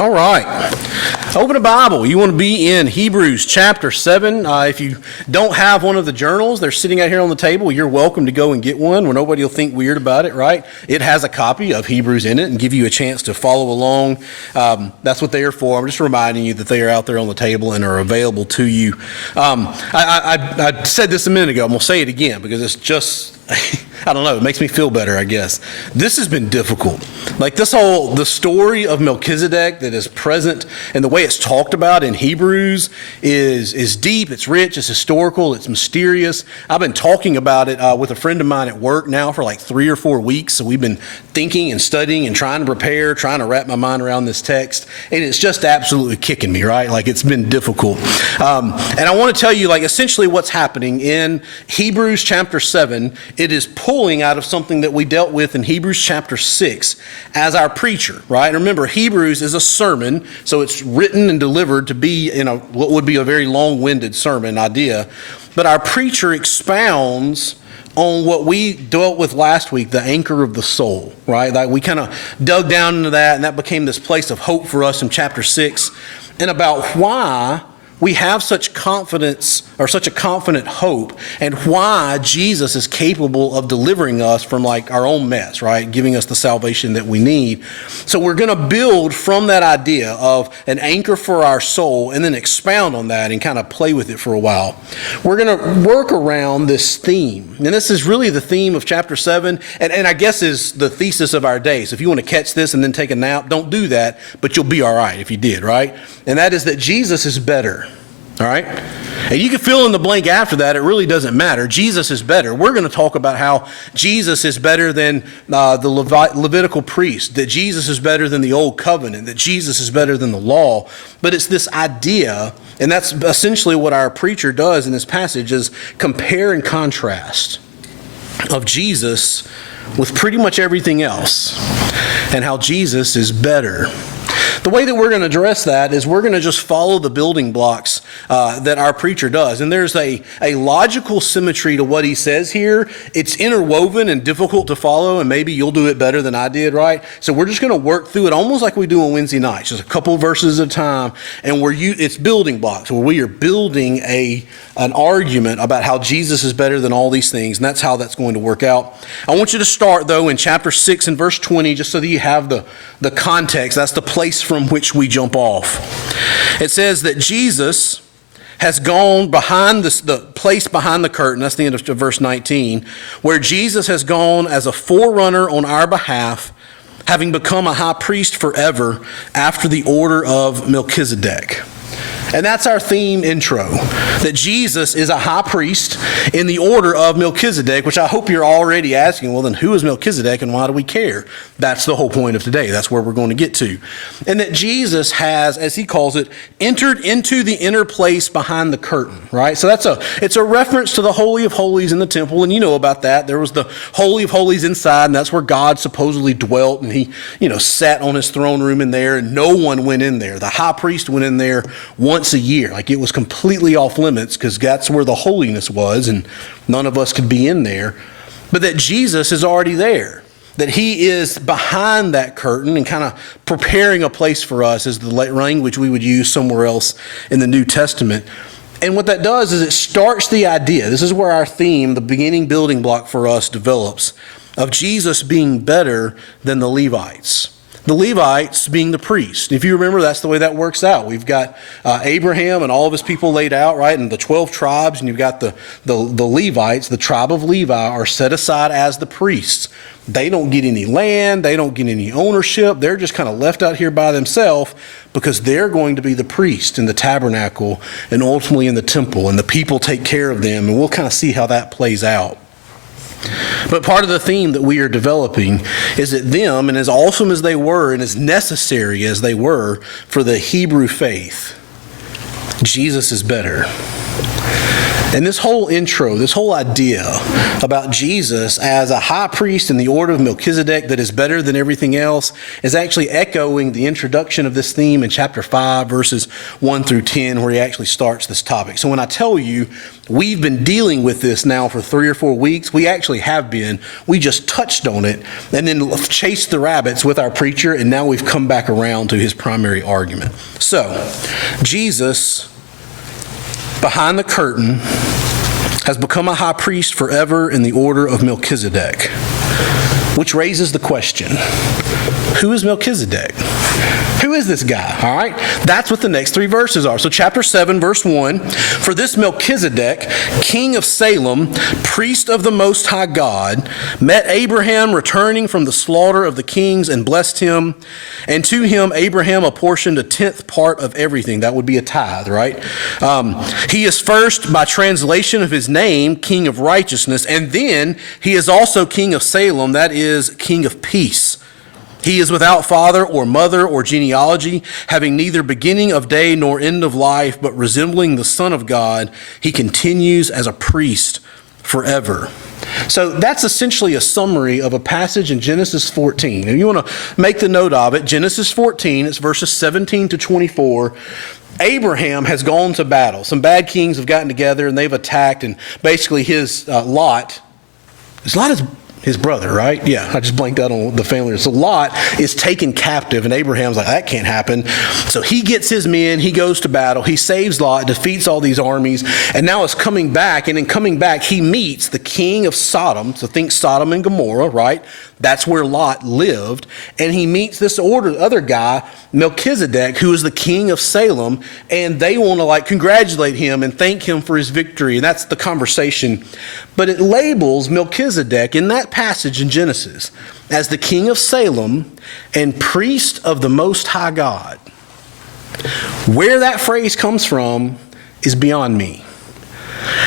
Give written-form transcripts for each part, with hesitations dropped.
All right. Open a Bible. You want to be in Hebrews chapter 7. If you don't have one of the journals, they're sitting out here on the table. You're welcome to go and get one where nobody will think weird about it, right? It has a copy of Hebrews in it and give you a chance to follow along. That's what they are for. I'm just reminding you that they are out there on the table and are available to you. I said this a minute ago. I'm going to say it again because it's just... I don't know, it makes me feel better, I guess. This has been difficult. Like the story of Melchizedek that is present and the way it's talked about in Hebrews is deep, it's rich, it's historical, it's mysterious. I've been talking about it with a friend of mine at work now for like 3 or 4 weeks. So we've been thinking and studying and trying to prepare, trying to wrap my mind around this text. And it's just absolutely kicking me, right? Like it's been difficult. And I want to tell you like essentially what's happening in Hebrews chapter 7. It is pulling out of something that we dealt with in Hebrews chapter 6 as our preacher, right? And remember, Hebrews is a sermon, so it's written and delivered to be in what would be a very long-winded sermon idea. But our preacher expounds on what we dealt with last week, the anchor of the soul, right? Like we kind of dug down into that, and that became this place of hope for us in chapter 6, and about why we have such confidence or such a confident hope and why Jesus is capable of delivering us from like our own mess, right? Giving us the salvation that we need. So we're going to build from that idea of an anchor for our soul and then expound on that and kind of play with it for a while. We're going to work around this theme. And this is really the theme of chapter 7 and I guess is the thesis of our day. So if you want to catch this and then take a nap, don't do that, but you'll be all right if you did, right? And that is that Jesus is better. All right? And you can fill in the blank after that. It really doesn't matter. Jesus is better. We're going to talk about how Jesus is better than the Levitical priest, that Jesus is better than the old covenant, that Jesus is better than the law. But it's this idea, and that's essentially what our preacher does in this passage, is compare and contrast of Jesus with pretty much everything else and how Jesus is better. The way that we're going to address that is we're going to just follow the building blocks that our preacher does. And there's a logical symmetry to what he says here. It's interwoven and difficult to follow, and maybe you'll do it better than I did, right? So we're just going to work through it almost like we do on Wednesday nights, just a couple verses at a time. And it's building blocks where we are building an argument about how Jesus is better than all these things. And that's how that's going to work out. I want you to start, though, in chapter 6 and verse 20, just so that you have the context. That's the place from which we jump off. It says that Jesus has gone behind the place behind the curtain. That's the end of verse 19, where Jesus has gone as a forerunner on our behalf, having become a high priest forever after the order of Melchizedek. And that's our theme intro, that Jesus is a high priest in the order of Melchizedek, which I hope you're already asking, well, then who is Melchizedek and why do we care? That's the whole point of today. That's where we're going to get to. And that Jesus has, as he calls it, entered into the inner place behind the curtain, right? So it's a reference to the Holy of Holies in the temple, and you know about that. There was the Holy of Holies inside, and that's where God supposedly dwelt, and he, sat on his throne room in there, and no one went in there. The high priest went in there once a year. Like it was completely off limits because that's where the holiness was and none of us could be in there. But that Jesus is already there. That he is behind that curtain and kind of preparing a place for us is the language we would use somewhere else in the New Testament. And what that does is it starts the idea. This is where our theme, the beginning building block for us, develops of Jesus being better than the Levites. The Levites being the priest. If you remember, that's the way that works out. We've got Abraham and all of his people laid out, right? And the 12 tribes, and you've got the Levites, the tribe of Levi, are set aside as the priests. They don't get any land. They don't get any ownership. They're just kind of left out here by themselves because they're going to be the priest in the tabernacle and ultimately in the temple, and the people take care of them. And we'll kind of see how that plays out. But part of the theme that we are developing is that them, and as awesome as they were and as necessary as they were for the Hebrew faith, Jesus is better. And this whole intro, this whole idea about Jesus as a high priest in the order of Melchizedek that is better than everything else is actually echoing the introduction of this theme in chapter 5, verses 1 through 10, where he actually starts this topic. So when I tell you we've been dealing with this now for 3 or 4 weeks, we actually have been. We just touched on it and then chased the rabbits with our preacher, and now we've come back around to his primary argument. So, Jesus, behind the curtain, has become a high priest forever in the order of Melchizedek, which raises the question, who is Melchizedek? Who is this guy? All right, that's what the next 3 verses are. So chapter 7, verse 1, for this Melchizedek, king of Salem, priest of the Most High God, met Abraham returning from the slaughter of the kings and blessed him. And to him, Abraham apportioned a 10th part of everything. That would be a tithe, right? He is first, by translation of his name, king of righteousness. And then he is also king of Salem, that is, king of peace. He is without father or mother or genealogy, having neither beginning of day nor end of life, but resembling the Son of God, he continues as a priest forever. So that's essentially a summary of a passage in Genesis 14. If you want to make the note of it, Genesis 14, it's verses 17 to 24. Abraham has gone to battle. Some bad kings have gotten together and they've attacked, and basically his Lot is his brother, right? Yeah, I just blanked out on the family. So Lot is taken captive, and Abraham's like, that can't happen. So he gets his men, he goes to battle, he saves Lot, defeats all these armies, and now is coming back, and in coming back, he meets the king of Sodom. So think Sodom and Gomorrah, right? That's where Lot lived. And he meets this other guy, Melchizedek, who is the king of Salem, and they want to congratulate him and thank him for his victory. And that's the conversation. But it labels Melchizedek in that passage in Genesis as the king of Salem and priest of the Most High God. Where that phrase comes from is beyond me.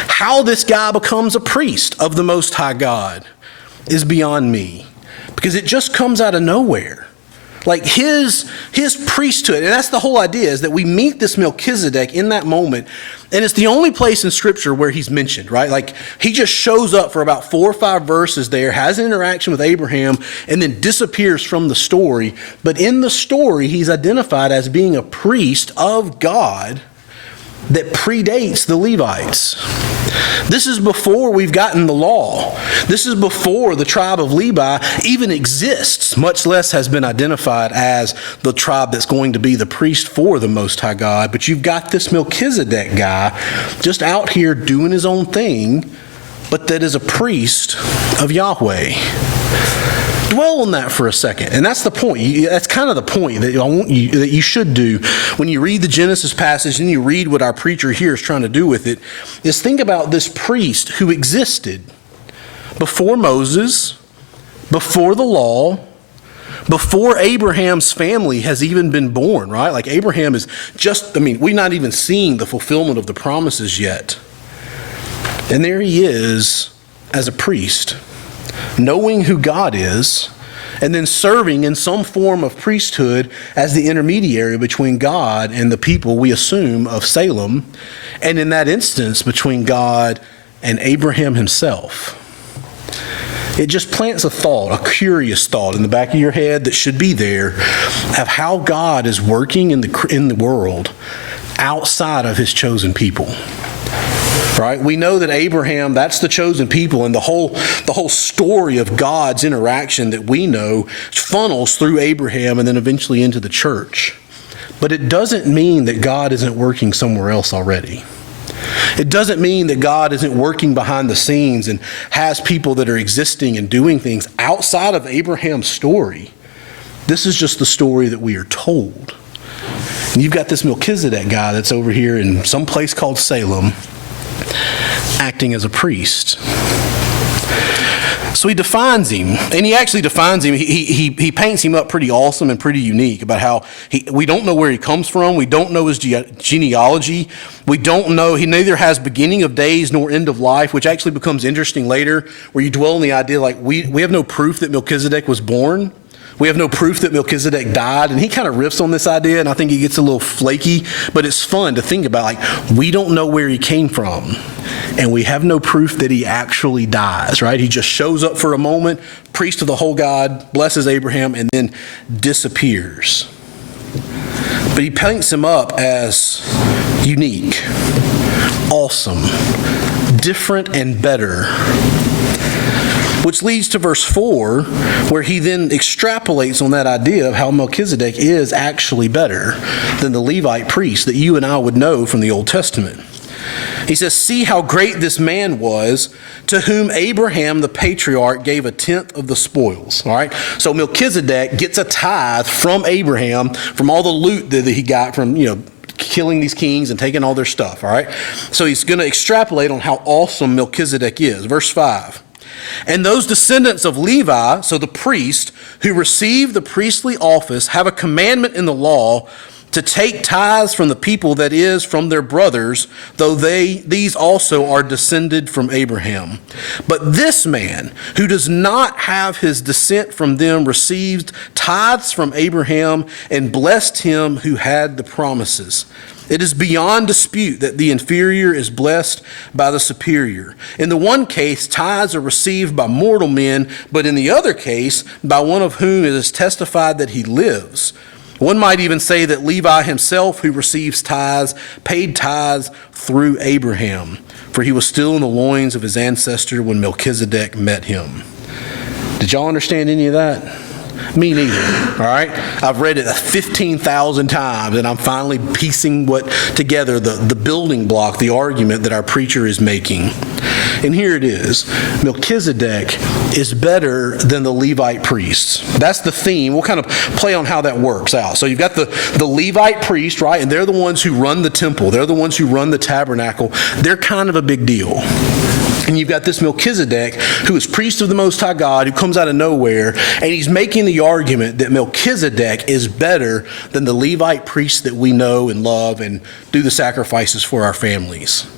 How this guy becomes a priest of the Most High God is beyond me, because it just comes out of nowhere. Like his priesthood, and that's the whole idea, is that we meet this Melchizedek in that moment, and it's the only place in Scripture where he's mentioned, right? Like he just shows up for about 4 or 5 verses there, has an interaction with Abraham, and then disappears from the story. But in the story, he's identified as being a priest of God that predates the Levites. This is before we've gotten the law. This is before the tribe of Levi even exists, much less has been identified as the tribe that's going to be the priest for the Most High God. But you've got this Melchizedek guy just out here doing his own thing, but that is a priest of Yahweh. Dwell on that for a second. And that's the point. That's kind of the point that you should do when you read the Genesis passage and you read what our preacher here is trying to do with it, is think about this priest who existed before Moses, before the law, before Abraham's family has even been born, right? Like Abraham is we're not even seeing the fulfillment of the promises yet. And there he is as a priest, knowing who God is, and then serving in some form of priesthood as the intermediary between God and the people, we assume, of Salem, and in that instance, between God and Abraham himself. It just plants a thought, a curious thought in the back of your head that should be there, of how God is working in the world outside of his chosen people. Right? We know that Abraham, that's the chosen people, and the whole story of God's interaction that we know funnels through Abraham and then eventually into the church. But it doesn't mean that God isn't working somewhere else already. It doesn't mean that God isn't working behind the scenes and has people that are existing and doing things outside of Abraham's story. This is just the story that we are told. And you've got this Melchizedek guy that's over here in some place called Salem, acting as a priest. So he defines him, and he actually defines him. He paints him up pretty awesome and pretty unique about how we don't know where he comes from. We don't know his genealogy. We don't know, he neither has beginning of days nor end of life, which actually becomes interesting later, where you dwell on the idea like we have no proof that Melchizedek was born. We have no proof that Melchizedek died, and he kind of riffs on this idea, and I think he gets a little flaky, but it's fun to think about. Like, we don't know where he came from, and we have no proof that he actually dies, right? He just shows up for a moment, priest of the whole God, blesses Abraham, and then disappears. But he paints him up as unique, awesome, different, and better. Which leads to verse 4, where he then extrapolates on that idea of how Melchizedek is actually better than the Levite priest that you and I would know from the Old Testament. He says, see how great this man was, to whom Abraham the patriarch gave a tenth of the spoils. All right. So Melchizedek gets a tithe from Abraham from all the loot that he got from, killing these kings and taking all their stuff. All right. So he's going to extrapolate on how awesome Melchizedek is. Verse 5. And those descendants of Levi, so the priest, who receive the priestly office, have a commandment in the law to take tithes from the people, that is, from their brothers, though these also are descended from Abraham. But this man, who does not have his descent from them, received tithes from Abraham and blessed him who had the promises. It is beyond dispute that the inferior is blessed by the superior. In the one case, tithes are received by mortal men, but in the other case, by one of whom it is testified that he lives. One might even say that Levi himself, who receives tithes, paid tithes through Abraham, for he was still in the loins of his ancestor when Melchizedek met him. Did y'all understand any of that? Me neither, all right? I've read it 15,000 times, and I'm finally piecing together the building block, the argument that our preacher is making. And here it is. Melchizedek is better than the Levite priests. That's the theme. We'll kind of play on how that works out. So you've got the Levite priest, right? And they're the ones who run the temple. They're the ones who run the tabernacle. They're kind of a big deal. And you've got this Melchizedek, who is priest of the Most High God, who comes out of nowhere, and he's making the argument that Melchizedek is better than the Levite priests that we know and love and do the sacrifices for our families.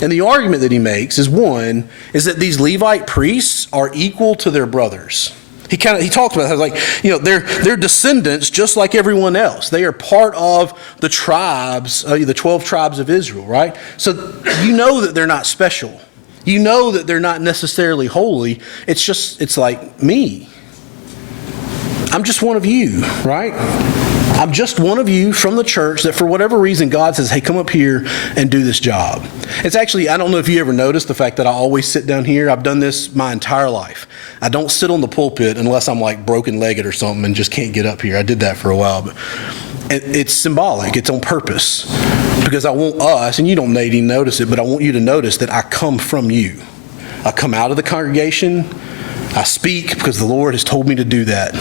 And the argument that he makes is that these Levite priests are equal to their brothers. He talks about how, they're descendants just like everyone else. They are part of the tribes, the 12 tribes of Israel, right? So you know that they're not special. You know that they're not necessarily holy. It's like me. I'm just one of you, right? I'm just one of you from the church that for whatever reason God says, hey, come up here and do this job. It's actually, I don't know if you ever noticed the fact that I always sit down here. I've done this my entire life. I don't sit on the pulpit unless I'm like broken-legged or something and just can't get up here. I did that for a while, but it's symbolic. It's on purpose. Because I want us, and you don't even notice it, but I want you to notice that I come from you. I come out of the congregation. I speak because the Lord has told me to do that.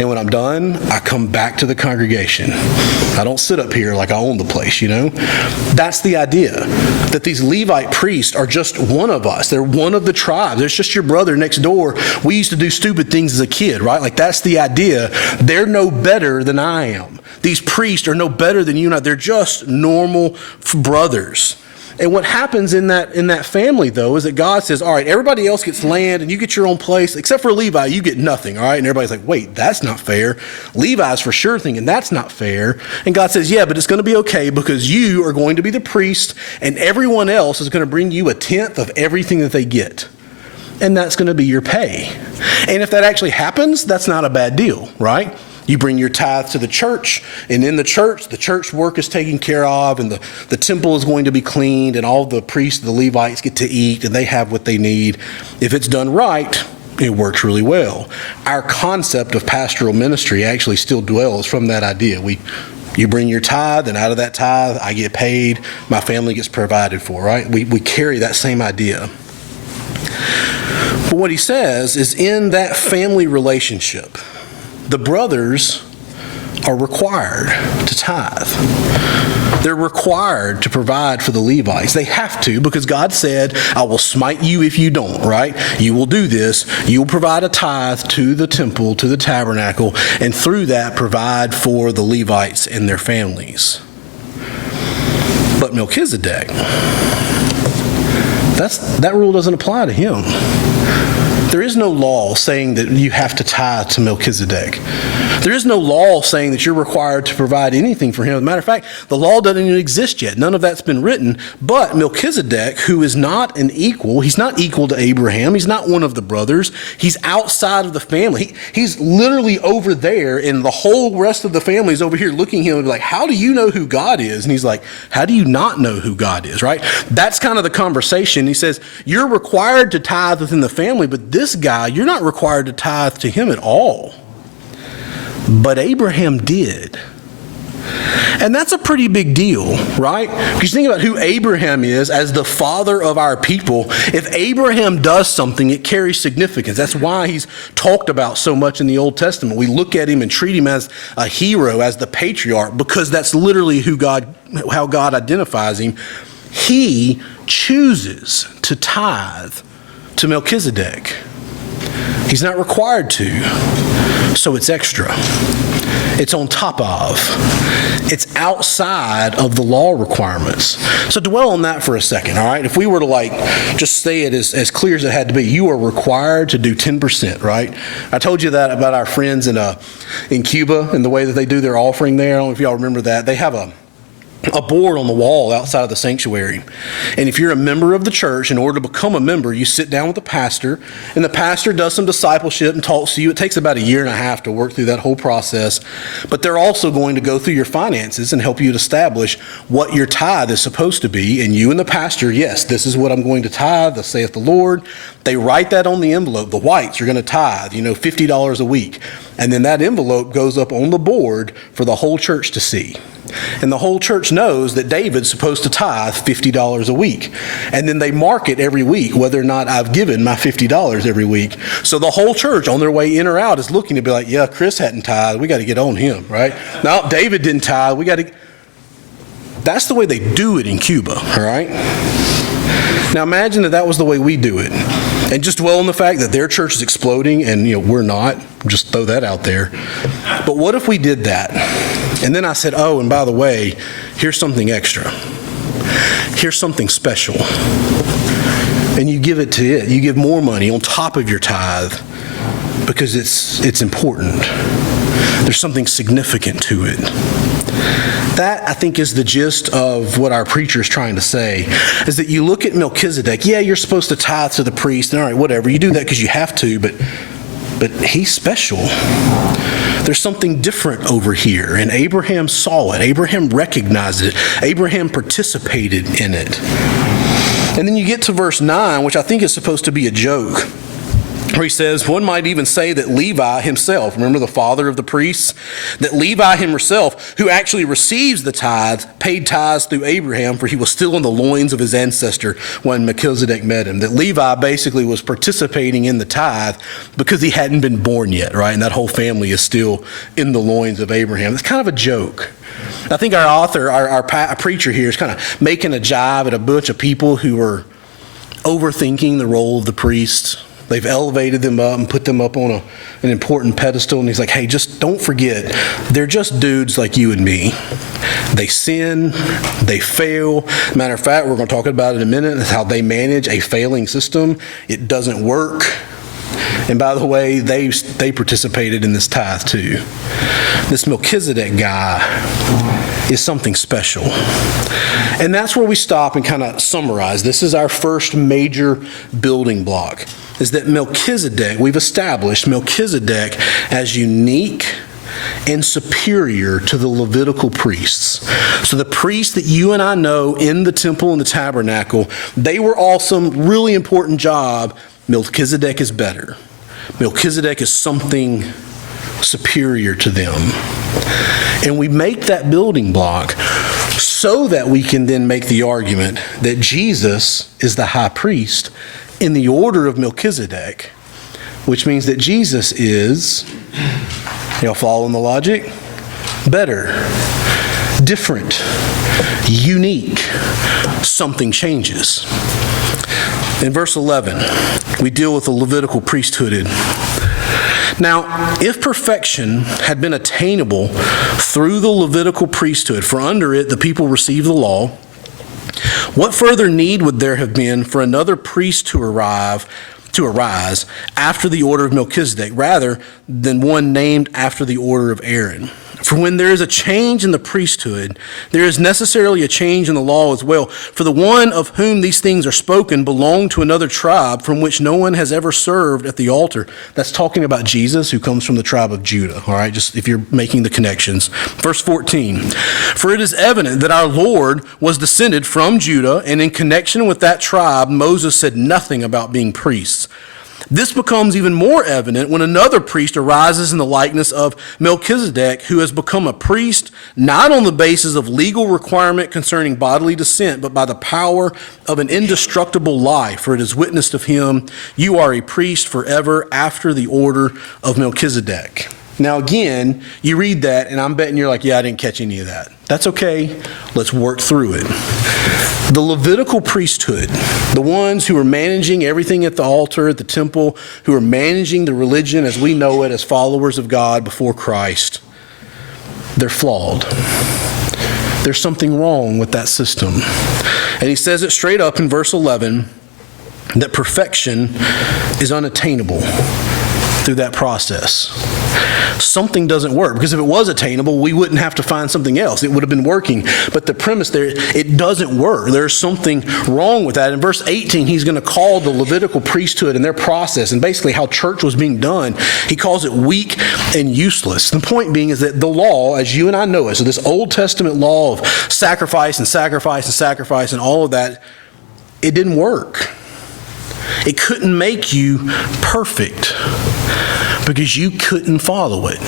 And when I'm done, I come back to the congregation. I don't sit up here like I own the place, That's the idea, that these Levite priests are just one of us. They're one of the tribes. There's just your brother next door. We used to do stupid things as a kid, right? Like, that's the idea. They're no better than I am. These priests are no better than you and I. They're just normal brothers. And what happens in that family, though, is that God says, all right, everybody else gets land and you get your own place, except for Levi, you get nothing, all right? And everybody's like, wait, that's not fair. Levi's for sure thinking that's not fair. And God says, yeah, but it's going to be okay because you are going to be the priest and everyone else is going to bring you a tenth of everything that they get. And that's going to be your pay. And if that actually happens, that's not a bad deal, right? You bring your tithe to the church, and in the church work is taken care of, and the temple is going to be cleaned, and all the priests, the Levites get to eat, and they have what they need. If it's done right, it works really well. Our concept of pastoral ministry actually still dwells from that idea. You bring your tithe, and out of that tithe, I get paid, my family gets provided for, right? We carry that same idea. But what he says is in that family relationship, the brothers are required to tithe. They're required to provide for the Levites. They have to because God said, I will smite you if you don't, right? You will do this. You will provide a tithe to the temple, to the tabernacle, and through that provide for the Levites and their families. But Melchizedek, that rule doesn't apply to him. There is no law saying that you have to tithe to Melchizedek. There is no law saying that you're required to provide anything for him. As a matter of fact, the law doesn't even exist yet. None of that's been written. But Melchizedek, who is not an equal, he's not equal to Abraham. He's not one of the brothers. He's outside of the family. He's literally over there, and the whole rest of the family is over here looking at him and be like, how do you know who God is? And he's like, how do you not know who God is, right? That's kind of the conversation. He says, you're required to tithe within the family, but this guy, you're not required to tithe to him at all. But Abraham did. And that's a pretty big deal, right? Because you think about who Abraham is as the father of our people. If Abraham does something, it carries significance. That's why he's talked about so much in the Old Testament. We look at him and treat him as a hero, as the patriarch, because that's literally how God identifies him. He chooses to tithe to Melchizedek. He's not required to, so it's extra. It's on top of. It's outside of the law requirements. So dwell on that for a second, all right? If we were to just say it as clear as it had to be, you are required to do 10%, right? I told you that about our friends in Cuba and the way that they do their offering there. I don't know if y'all remember that. They have a board on the wall outside of the sanctuary. And if you're a member of the church, in order to become a member, you sit down with the pastor, and the pastor does some discipleship and talks to you. It takes about 1.5 years to work through that whole process. But they're also going to go through your finances and help you to establish what your tithe is supposed to be. And you and the pastor, yes, this is what I'm going to tithe, thus saith the Lord. They write that on the envelope. The whites are going to tithe, $50 a week. And then that envelope goes up on the board for the whole church to see. And the whole church knows that David's supposed to tithe $50 a week. And then they mark it every week, whether or not I've given my $50 every week. So the whole church on their way in or out is looking to be like, yeah, Chris hadn't tithed. We got to get on him, right? No, David didn't tithe. We got to. That's the way they do it in Cuba, all right? Now imagine that was the way we do it. And just dwell on the fact that their church is exploding and we're not. Just throw that out there. But what if we did that? And then I said, oh, and by the way, here's something extra. Here's something special. And you give it to it. You give more money on top of your tithe because it's important. There's something significant to it. That, I think, is the gist of what our preacher is trying to say, is that you look at Melchizedek. Yeah, you're supposed to tithe to the priest, and all right, whatever. You do that because you have to, but he's special. There's something different over here, and Abraham saw it. Abraham recognized it. Abraham participated in it. And then you get to verse 9, which I think is supposed to be a joke, where he says, one might even say that Levi himself, remember the father of the priests, that Levi himself, who actually receives the tithe, paid tithes through Abraham, for he was still in the loins of his ancestor when Melchizedek met him. That Levi basically was participating in the tithe because he hadn't been born yet, right? And that whole family is still in the loins of Abraham. It's kind of a joke. I think our author, our preacher here is kind of making a jibe at a bunch of people who are overthinking the role of the priest. They've elevated them up and put them up on an important pedestal. And he's like, hey, just don't forget, they're just dudes like you and me. They sin, they fail. Matter of fact, we're going to talk about it in a minute, how they manage a failing system. It doesn't work. And by the way, they participated in this tithe too. This Melchizedek guy is something special. And that's where we stop and kind of summarize. This is our first major building block, is that Melchizedek, we've established Melchizedek as unique and superior to the Levitical priests. So the priests that you and I know in the temple and the tabernacle, they were all some really important job. Melchizedek is better. Melchizedek is something superior to them. And we make that building block so that we can then make the argument that Jesus is the high priest in the order of Melchizedek, which means that Jesus is, y'all following the logic? Better, different, unique. Something changes. In verse 11, we deal with the Levitical priesthood. Now, if perfection had been attainable through the Levitical priesthood, for under it the people received the law, what further need would there have been for another priest to arrive to arise after the order of Melchizedek, rather than one named after the order of Aaron. For when there is a change in the priesthood, there is necessarily a change in the law as well. For the one of whom these things are spoken belonged to another tribe from which no one has ever served at the altar. That's talking about Jesus, who comes from the tribe of Judah. All right, just if you're making the connections. Verse 14, for it is evident that our Lord was descended from Judah, and in connection with that tribe, Moses said nothing about being priests. This becomes even more evident when another priest arises in the likeness of Melchizedek, who has become a priest not on the basis of legal requirement concerning bodily descent, but by the power of an indestructible life. For it is witnessed of him, you are a priest forever after the order of Melchizedek. Now again, you read that and I'm betting you're like, yeah, I didn't catch any of that. That's okay. Let's work through it. The Levitical priesthood, the ones who are managing everything at the altar, at the temple, who are managing the religion as we know it as followers of God before Christ, they're flawed. There's something wrong with that system. And he says it straight up in verse 11 that perfection is unattainable through that process. Something doesn't work, because if it was attainable, we wouldn't have to find something else. It would have been working. But the premise there, it doesn't work. There's something wrong with that. In verse 18, he's going to call the Levitical priesthood and their process and basically how church was being done, he calls it weak and useless. The point being is that the law, as you and I know it, so this Old Testament law of sacrifice and sacrifice and sacrifice and all of that, it didn't work. It couldn't make you perfect because you couldn't follow it.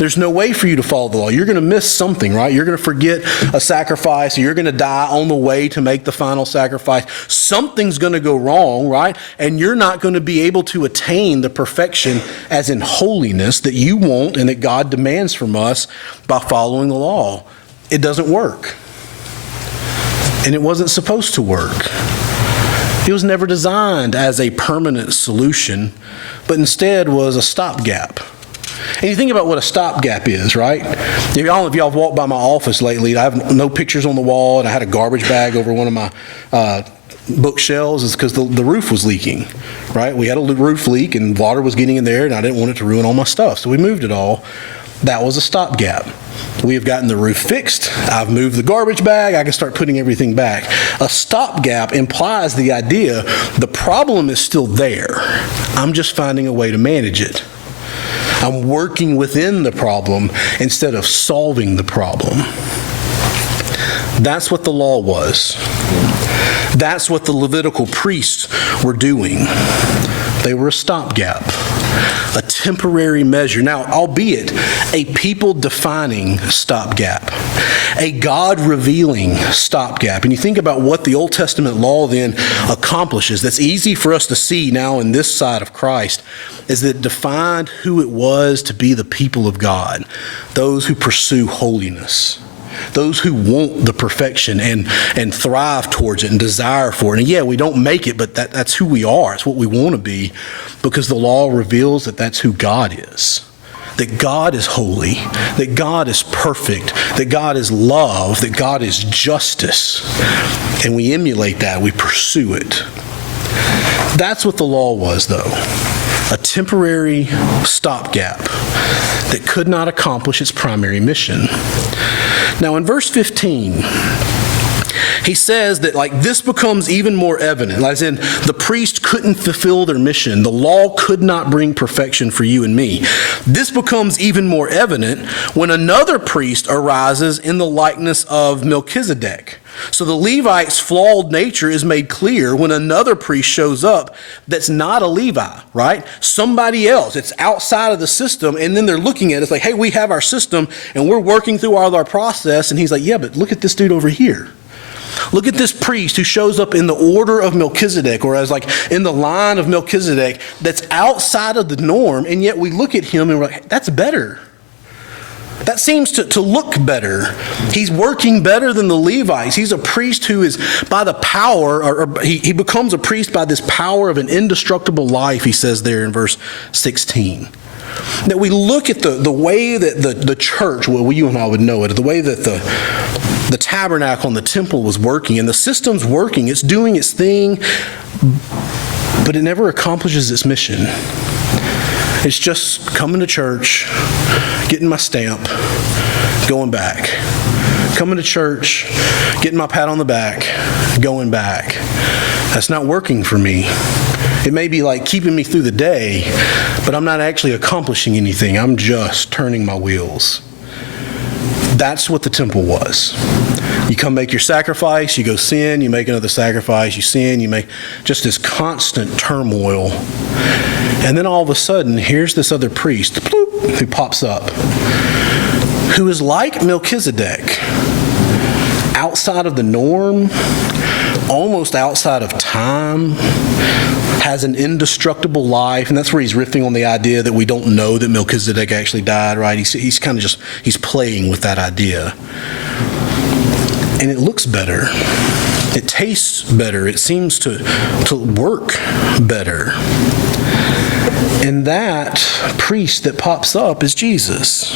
There's no way for you to follow the law. You're going to miss something, right? You're going to forget a sacrifice, or you're going to die on the way to make the final sacrifice. Something's going to go wrong, right? And you're not going to be able to attain the perfection as in holiness that you want and that God demands from us by following the law. It doesn't work. And it wasn't supposed to work. It was never designed as a permanent solution, but instead was a stopgap. And you think about what a stopgap is, right? If y'all have walked by my office lately, I have no pictures on the wall, and I had a garbage bag over one of my bookshelves. It's because the roof was leaking, right? We had a roof leak, and water was getting in there, and I didn't want it to ruin all my stuff, so we moved it all. That was a stopgap. We have gotten the roof fixed. I've moved the garbage bag. I can start putting everything back. A stopgap implies the idea the problem is still there. I'm just finding a way to manage it. I'm working within the problem instead of solving the problem. That's what the law was. That's what the Levitical priests were doing. They were a stopgap, a temporary measure. Now, albeit a people-defining stopgap, a God-revealing stopgap. And you think about what the Old Testament law then accomplishes. That's easy for us to see now in this side of Christ, is that it defined who it was to be the people of God, those who pursue holiness. Those who want the perfection and thrive towards it and desire for it. And yeah, we don't make it, but that's who we are. It's what we want to be, because the law reveals that that's who God is. That God is holy, that God is perfect, that God is love, that God is justice. And we emulate that, we pursue it. That's what the law was, though. A temporary stopgap that could not accomplish its primary mission. Now in verse 15, he says that this becomes even more evident, as in the priest couldn't fulfill their mission. The law could not bring perfection for you and me. This becomes even more evident when another priest arises in the likeness of Melchizedek. So the Levite's flawed nature is made clear when another priest shows up that's not a Levi, right? Somebody else. It's outside of the system, and then they're looking at it. It's like, hey, we have our system, and we're working through all our process. And he's like, yeah, but look at this dude over here. Look at this priest who shows up in the order of Melchizedek, or as in the line of Melchizedek, that's outside of the norm, and yet we look at him and we're like, that's better. That seems to look better. He's working better than the Levites. He's a priest who is by the power, or he becomes a priest by this power of an indestructible life, he says there in verse 16. That we look at the way that the church, well, you and I would know it, the way that the tabernacle and the temple was working, and the system's working, it's doing its thing, but it never accomplishes its mission. It's just coming to church, getting my stamp, going back. Coming to church, getting my pat on the back, going back. That's not working for me. It may be like keeping me through the day, but I'm not actually accomplishing anything. I'm just turning my wheels. That's what the temple was. You come make your sacrifice, you go sin, you make another sacrifice, you sin, you make just this constant turmoil. And then all of a sudden, here's this other priest, bloop, who pops up, who is like Melchizedek, outside of the norm, almost outside of time, has an indestructible life. And that's where he's riffing on the idea that we don't know that Melchizedek actually died, right? He's kind of just, he's playing with that idea. And it looks better. It tastes better. It seems to work better. And that priest that pops up is Jesus.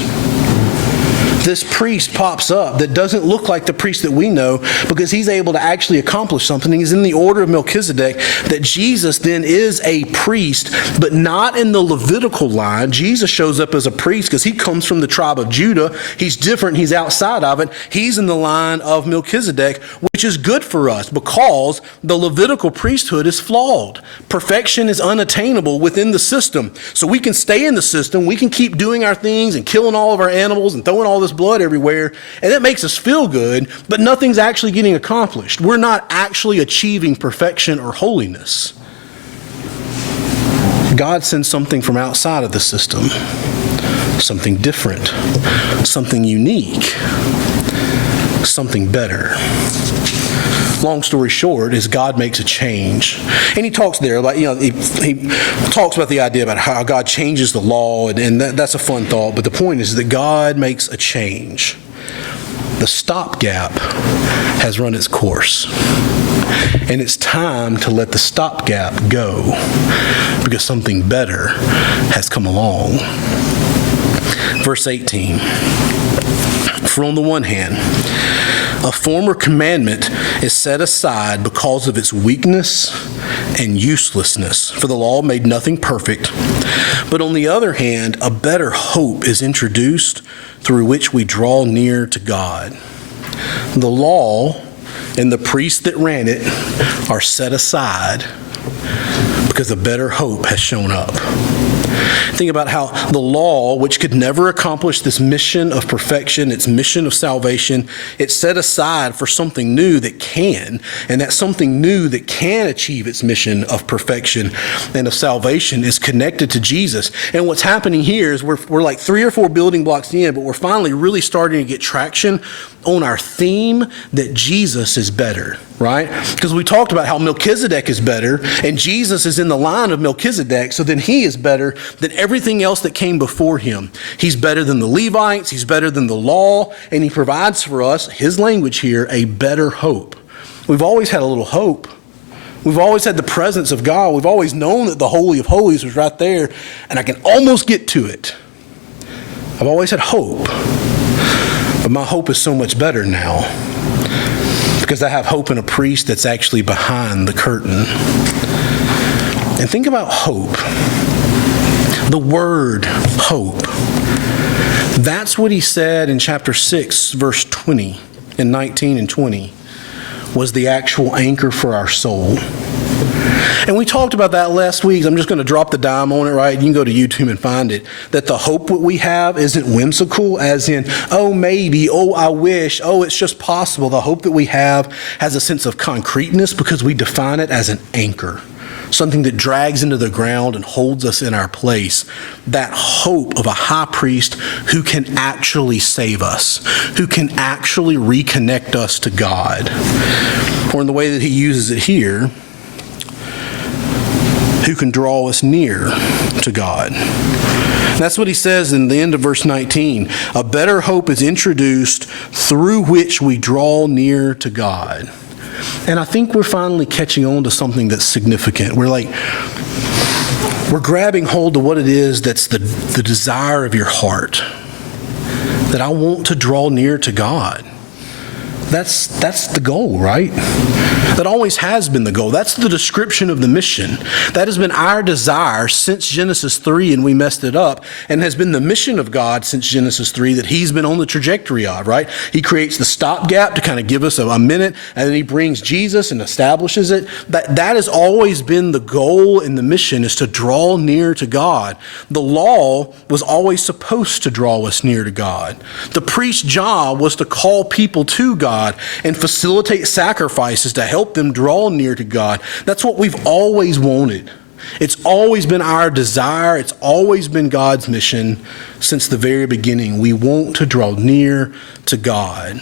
This priest pops up that doesn't look like the priest that we know, because he's able to actually accomplish something. He's in the order of Melchizedek, that Jesus then is a priest, but not in the Levitical line. Jesus shows up as a priest because he comes from the tribe of Judah. He's different. He's outside of it. He's in the line of Melchizedek, which is good for us because the Levitical priesthood is flawed. Perfection is unattainable within the system. So we can stay in the system. We can keep doing our things and killing all of our animals and throwing all this blood everywhere, and that makes us feel good, but nothing's actually getting accomplished. We're not actually achieving perfection or holiness. God sends something from outside of the system, something different, something unique, something better. Long story short is God makes a change. And he talks there about, he talks about the idea about how God changes the law, and that's a fun thought. But the point is that God makes a change. The stopgap has run its course. And it's time to let the stopgap go because something better has come along. Verse 18. For on the one hand, a former commandment is set aside because of its weakness and uselessness, for the law made nothing perfect. But on the other hand, a better hope is introduced through which we draw near to God. The law and the priest that ran it are set aside because a better hope has shown up. Think about how the law, which could never accomplish this mission of perfection, its mission of salvation, it's set aside for something new that can. And that something new that can achieve its mission of perfection and of salvation is connected to Jesus. And what's happening here is we're like 3 or 4 building blocks in, but we're finally really starting to get traction on our theme that Jesus is better, right? Because we talked about how Melchizedek is better, and Jesus is in the line of Melchizedek, so then he is better than everything else that came before him. He's better than the Levites, he's better than the law, and he provides for us, his language here, a better hope. We've always had a little hope. We've always had the presence of God. We've always known that the Holy of Holies was right there, and I can almost get to it. I've always had hope. But my hope is so much better now because I have hope in a priest that's actually behind the curtain. And think about hope. The word hope. That's what he said in chapter 6, verse 20 and 19 and 20 was the actual anchor for our soul. And we talked about that last week. I'm just going to drop the dime on it, right? You can go to YouTube and find it. That the hope that we have isn't whimsical, as in, oh, maybe, oh, I wish, oh, it's just possible. The hope that we have has a sense of concreteness because we define it as an anchor, something that drags into the ground and holds us in our place. That hope of a high priest who can actually save us, who can actually reconnect us to God. Or in the way that he uses it here, who can draw us near to God. And that's what he says in the end of verse 19. A better hope is introduced through which we draw near to God. And I think we're finally catching on to something that's significant. We're grabbing hold of what it is that's the desire of your heart. That I want to draw near to God. That's the goal, right? That always has been the goal. That's the description of the mission. That has been our desire since Genesis 3, and we messed it up, and has been the mission of God since Genesis 3 that he's been on the trajectory of, right? He creates the stopgap to kind of give us a minute, and then he brings Jesus and establishes it. That has always been the goal in the mission, is to draw near to God. The law was always supposed to draw us near to God. The priest's job was to call people to God and facilitate sacrifices to help them draw near to God. That's what we've always wanted. It's always been our desire. It's always been God's mission since the very beginning. We want to draw near to God.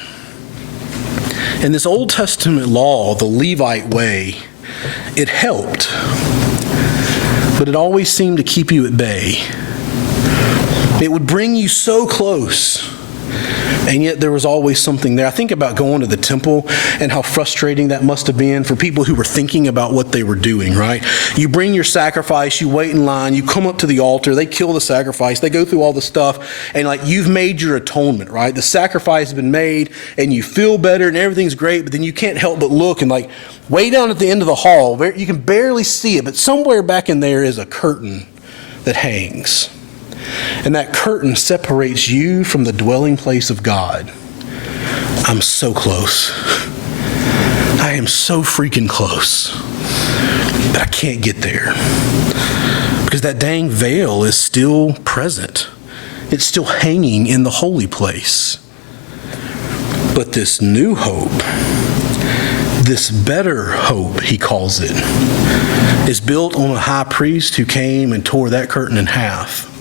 And this Old Testament law, the Levite way, it helped, but it always seemed to keep you at bay. It would bring you so close, and yet there was always something there. I think about going to the temple and how frustrating that must have been for people who were thinking about what they were doing, right? You bring your sacrifice, you wait in line, you come up to the altar, they kill the sacrifice, they go through all the stuff, and like you've made your atonement, right? The sacrifice has been made, and you feel better, and everything's great, but then you can't help but look, and like way down at the end of the hall, you can barely see it, but somewhere back in there is a curtain that hangs. And that curtain separates you from the dwelling place of God. I'm so close. I am so freaking close. But I can't get there. Because that dang veil is still present. It's still hanging in the holy place. But this new hope, this better hope, he calls it, is built on a high priest who came and tore that curtain in half.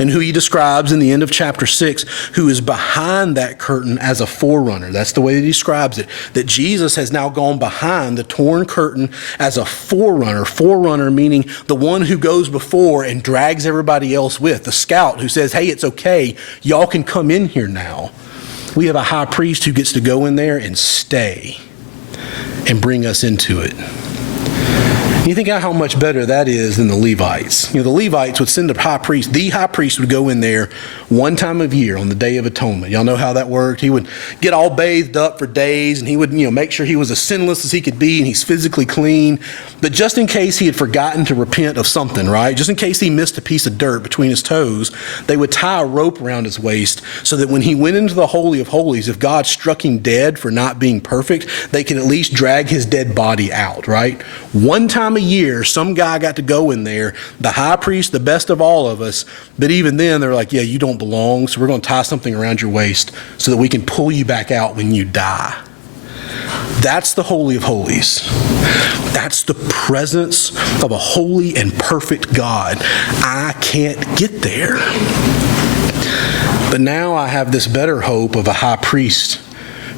And who he describes in the end of chapter 6, who is behind that curtain as a forerunner. That's the way he describes it, that Jesus has now gone behind the torn curtain as a forerunner. Forerunner meaning the one who goes before and drags everybody else with. The scout who says, hey, it's okay, y'all can come in here now. We have a high priest who gets to go in there and stay and bring us into it. You think how much better that is than the Levites. You know, the Levites would send a high priest. The high priest would go in there one time of year on the Day of Atonement. Y'all know how that worked? He would get all bathed up for days, and he would, make sure he was as sinless as he could be, and he's physically clean. But just in case he had forgotten to repent of something, right? Just in case he missed a piece of dirt between his toes, they would tie a rope around his waist so that when he went into the Holy of Holies, if God struck him dead for not being perfect, they could at least drag his dead body out, right? One time a year, some guy got to go in there, the high priest, the best of all of us, but even then they're like, yeah, you don't belong, so we're going to tie something around your waist so that we can pull you back out when you die. That's the Holy of Holies. That's the presence of a holy and perfect God. I can't get there. But now I have this better hope of a high priest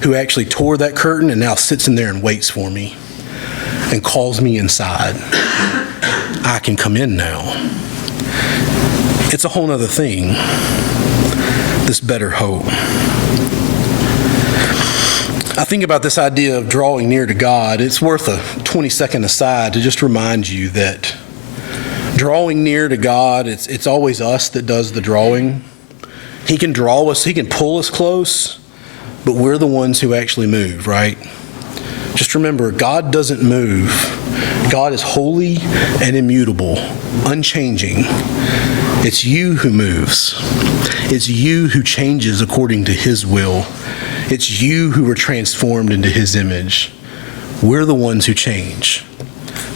who actually tore that curtain and now sits in there and waits for me and calls me inside. I can come in now. It's a whole other thing, this better hope. I think about this idea of drawing near to God. It's worth a 20-second aside to just remind you that drawing near to God, it's always us that does the drawing. He can draw us, he can pull us close, but we're the ones who actually move, right? Just remember, God doesn't move. God is holy and immutable, unchanging. It's you who moves. It's you who changes according to his will. It's you who are transformed into his image. We're the ones who change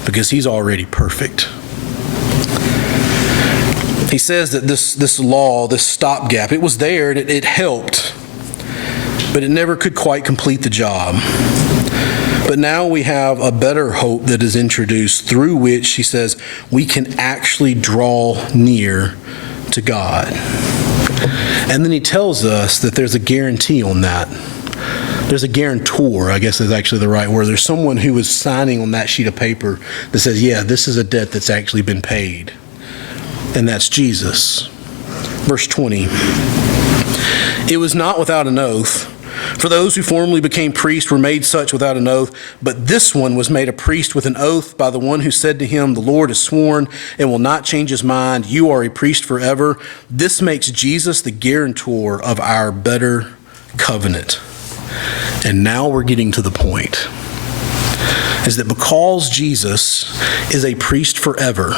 because he's already perfect. He says that this law, this stopgap, it was there, it helped, but it never could quite complete the job. But now we have a better hope that is introduced through which, he says, we can actually draw near to God. And then he tells us that there's a guarantee on that. There's a guarantor, I guess is actually the right word. There's someone who is signing on that sheet of paper that says, yeah, this is a debt that's actually been paid. And that's Jesus. Verse 20. It was not without an oath. For those who formerly became priests were made such without an oath, but this one was made a priest with an oath by the one who said to him, the Lord has sworn and will not change his mind. You are a priest forever. This makes Jesus the guarantor of our better covenant. And now we're getting to the point. Is that because Jesus is a priest forever,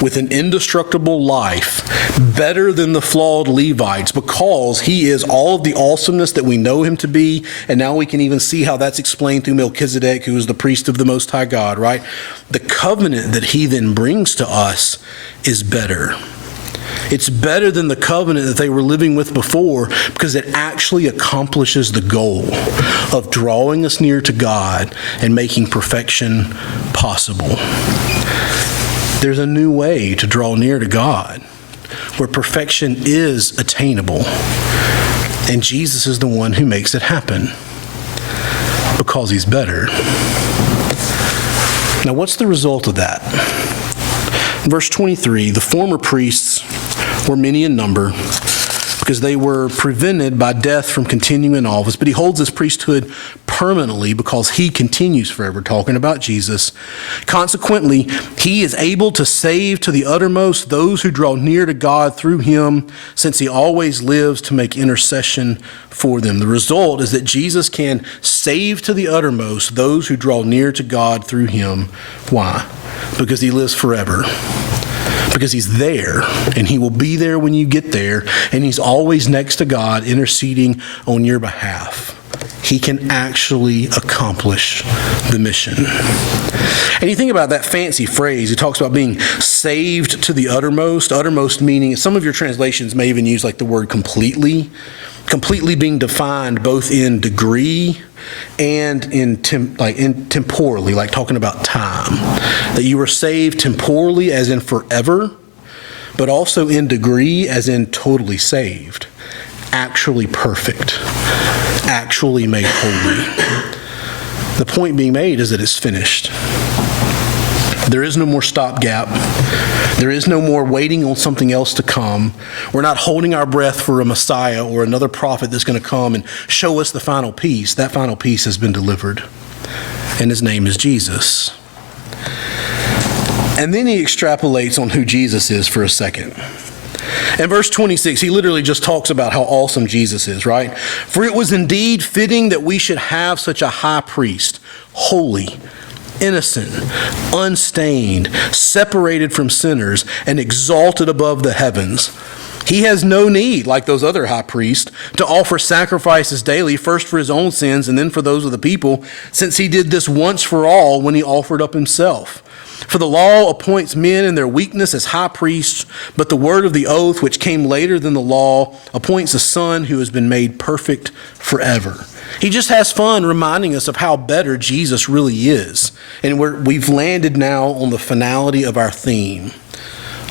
with an indestructible life, better than the flawed Levites, because he is all of the awesomeness that we know him to be, and now we can even see how that's explained through Melchizedek, who is the priest of the Most High God, right? The covenant that he then brings to us is better. It's better than the covenant that they were living with before, because it actually accomplishes the goal of drawing us near to God and making perfection possible. There's a new way to draw near to God, where perfection is attainable. And Jesus is the one who makes it happen, because he's better. Now, what's the result of that? Verse 23, the former priests were many in number, because they were prevented by death from continuing in office, but he holds his priesthood permanently because he continues forever, talking about Jesus. Consequently, he is able to save to the uttermost those who draw near to God through him, since he always lives to make intercession for them. The result is that Jesus can save to the uttermost those who draw near to God through him. Why? Because he lives forever. Because he's there, and he will be there when you get there, and he's always next to God interceding on your behalf. He can actually accomplish the mission. And you think about that fancy phrase, it talks about being saved to the uttermost. Uttermost meaning, some of your translations may even use like the word completely. Completely being defined both in degree and in temporally, like talking about time. That you were saved temporally as in forever, but also in degree as in totally saved. Actually perfect. Actually made holy. The point being made is that it's finished. There is no more stopgap. There is no more waiting on something else to come. We're not holding our breath for a Messiah or another prophet that's going to come and show us the final piece. That final piece has been delivered, and his name is Jesus. And then he extrapolates on who Jesus is for a second. In verse 26, he literally just talks about how awesome Jesus is, right? For it was indeed fitting that we should have such a high priest, holy, innocent, unstained, separated from sinners, and exalted above the heavens. He has no need, like those other high priests, to offer sacrifices daily, first for his own sins and then for those of the people, since he did this once for all when he offered up himself. For the law appoints men in their weakness as high priests, but the word of the oath, which came later than the law, appoints a son who has been made perfect forever. He just has fun reminding us of how better Jesus really is. And we've landed now on the finality of our theme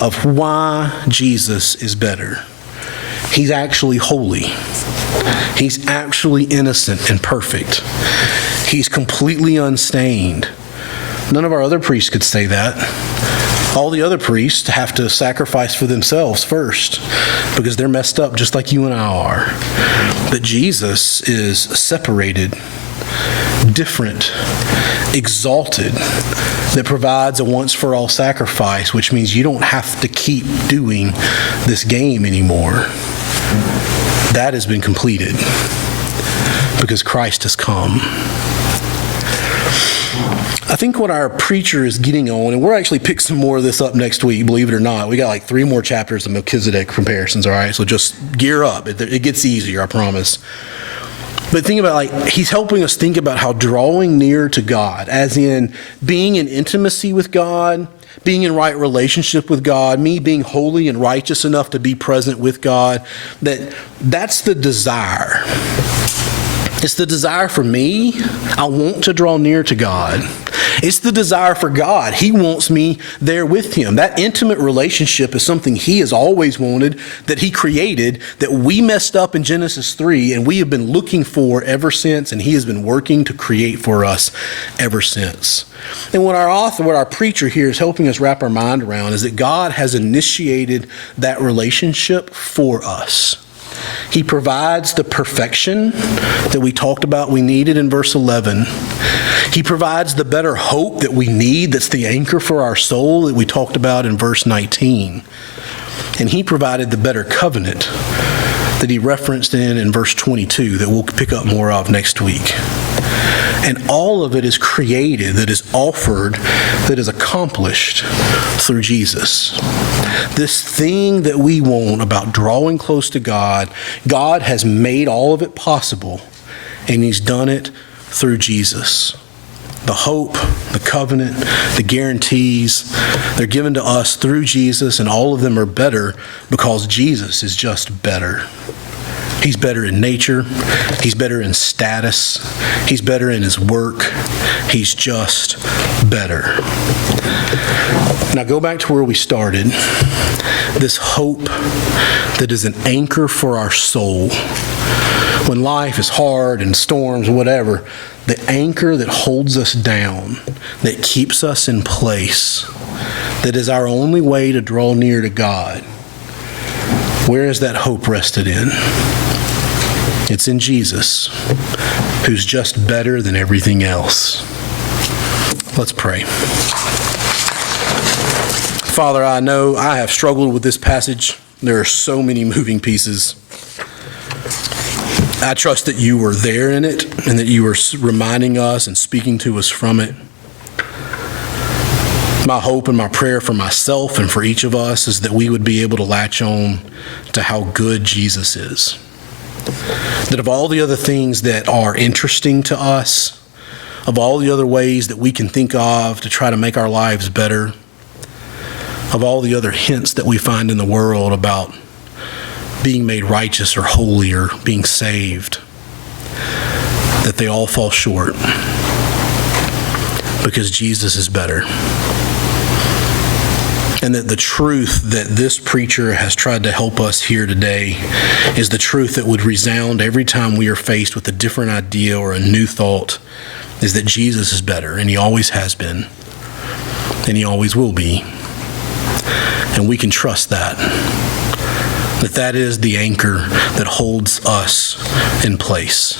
of why Jesus is better. He's actually holy. He's actually innocent and perfect. He's completely unstained. None of our other priests could say that. All the other priests have to sacrifice for themselves first because they're messed up just like you and I are. But Jesus is separated, different, exalted, that provides a once-for-all sacrifice, which means you don't have to keep doing this game anymore. That has been completed because Christ has come. I think what our preacher is getting on, and we'll actually pick some more of this up next week, believe it or not. We got like 3 more chapters of Melchizedek comparisons, all right? So just gear up. It gets easier, I promise. But think about, he's helping us think about how drawing near to God, as in being in intimacy with God, being in right relationship with God, me being holy and righteous enough to be present with God, that's the desire. It's the desire for me. I want to draw near to God. It's the desire for God. He wants me there with him. That intimate relationship is something he has always wanted, that he created, that we messed up in Genesis 3, and we have been looking for ever since, and he has been working to create for us ever since. And what our preacher here is helping us wrap our mind around is that God has initiated that relationship for us. He provides the perfection that we talked about we needed in verse 11. He provides the better hope that we need, that's the anchor for our soul that we talked about in verse 19. And he provided the better covenant that he referenced in verse 22 that we'll pick up more of next week. And all of it is created, that is offered, that is accomplished through Jesus. This thing that we want about drawing close to God, God has made all of it possible, and he's done it through Jesus. The hope, the covenant, the guarantees, they're given to us through Jesus, and all of them are better because Jesus is just better. He's better in nature. He's better in status. He's better in his work. He's just better. Now go back to where we started. This hope that is an anchor for our soul. When life is hard and storms, whatever, the anchor that holds us down, that keeps us in place, that is our only way to draw near to God. Where is that hope rested in? It's in Jesus, who's just better than everything else. Let's pray. Father, I know I have struggled with this passage. There are so many moving pieces. I trust that you were there in it and that you were reminding us and speaking to us from it. My hope and my prayer for myself and for each of us is that we would be able to latch on to how good Jesus is. That of all the other things that are interesting to us, of all the other ways that we can think of to try to make our lives better, of all the other hints that we find in the world about being made righteous or holy or being saved, that they all fall short because Jesus is better. And that the truth that this preacher has tried to help us here today is the truth that would resound every time we are faced with a different idea or a new thought, is that Jesus is better, and he always has been, and he always will be. And we can trust that. That is the anchor that holds us in place.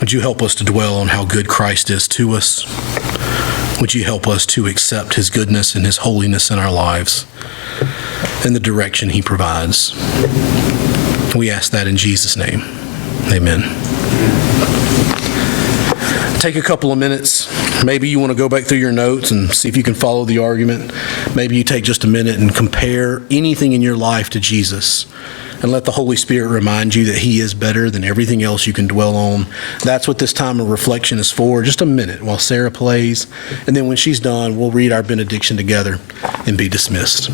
Would you help us to dwell on how good Christ is to us? Would you help us to accept his goodness and his holiness in our lives and the direction he provides? We ask that in Jesus' name. Amen. Take a couple of minutes. Maybe you want to go back through your notes and see if you can follow the argument. Maybe you take just a minute and compare anything in your life to Jesus. And let the Holy Spirit remind you that he is better than everything else you can dwell on. That's what this time of reflection is for. Just a minute while Sarah plays. And then when she's done, we'll read our benediction together and be dismissed.